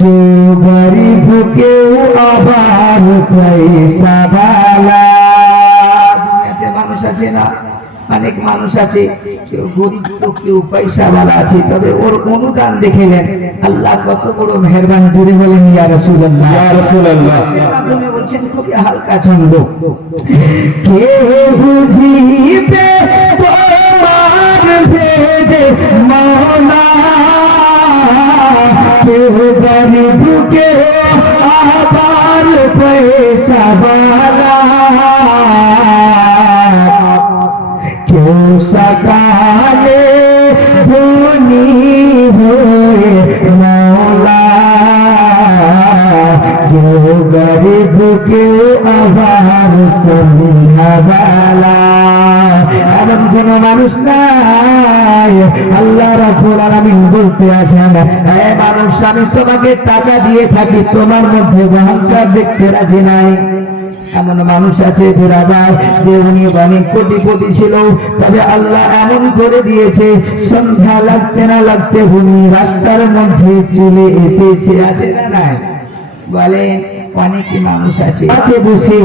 তো গরিব কেউ আবার পয়সা বালা। দুনিয়াতে মানুষ আছে না, অনেক মানুষ আছে, কেউ গরিব তো কেউ পয়সাওয়ালা আছে, তবে ওর অনুদান দেখেলেন আল্লাহ কত বড় মেহেরবান। জুড়ে বলেন ইয়া রাসূলুল্লাহ, ইয়া রাসূলুল্লাহ। আপনি বলছেন খুবই হালকা ছন্দ, কে বুঝিবে তোমার ভেদে মাওলা, কেউ গরিব কেউ আবার পয়সাওয়ালা, কেউ সকালে ধনী হয়ে মৌলা, কেউ গরিব কেউ আবার সন্ধ্যাবেলা। এমন কোন মানুষ নাই। আল্লাহ রাব্বুল আলামিন বলতে আছেন, হে মানুষ, আমি তোমাকে টাকা দিয়ে থাকি, তোমার মধ্যে অহংকার দেখতে রাজি নাই। এমন মানুষ আছে বিরাদার, যে উনি অনেক কোটিপতি ছিল, তবে আল্লাহ এমন করে দিয়েছে সন্ধ্যা লাগতে না লাগতে উনি রাস্তার মধ্যে চলে এসেছে। আছে না নাই? বলে অনেক মানুষ আছে তাতে বসে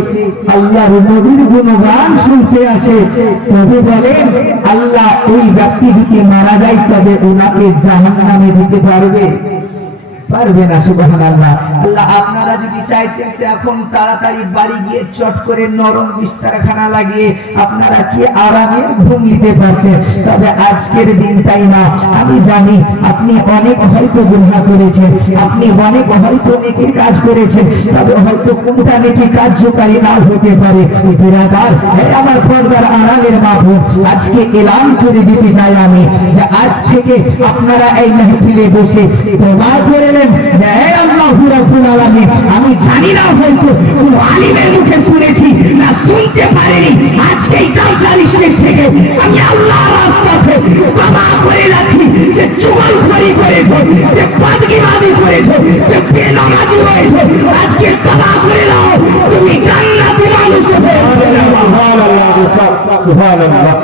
আল্লাহর নবীর গুণগান শুনতে আছে, তবে বলেন আল্লাহ ওই ব্যক্তি যদি মারা যায় তবে ওনাকে জাহান্নামে দিতে পারবে? পারবে না। সুবহানাল্লাহ। আল্লাহ আপনারা যদি চাইতেন এখন তাড়াতাড়ি বাড়ি গিয়ে চট করে নরম বিছানাখানা লাগিয়ে আপনারা কি আরামে ঘুম নিতে পারতেন, তবে আজকের দিনটাই না। আমি জানি আপনি অনেক হয়তো গুনাহ করেছেন, আপনি অনেক হয়তো নেকির কাজ করেছেন, তবে হয়তো কোনটা নেকি কার্যকারী নাও হতে পারে। বিরাদার, আমার পর্দার আড়ালের মা বোন, আজকে এলান করে দিতে চাই আমি যে আজ থেকে আপনারা এই মাহফিলে বসে তওবা করে আমি জানি না হয়তো কোন আলিমের মুখে শুনেছি না শুনতে পারিনি, আজকে থেকে আমি আল্লাহর রাস্তাতে তওবা করে যাচ্ছি। যে চুগলখড়ি করেছে, যে বাদগিবাজি করেছে, যে বেনামাজি হয়েছে, আজকে তওবা করে নাও, তুমি জান্নাতি মানুষ হবে। সুবহানাল্লাহ, সুবহানাল্লাহ।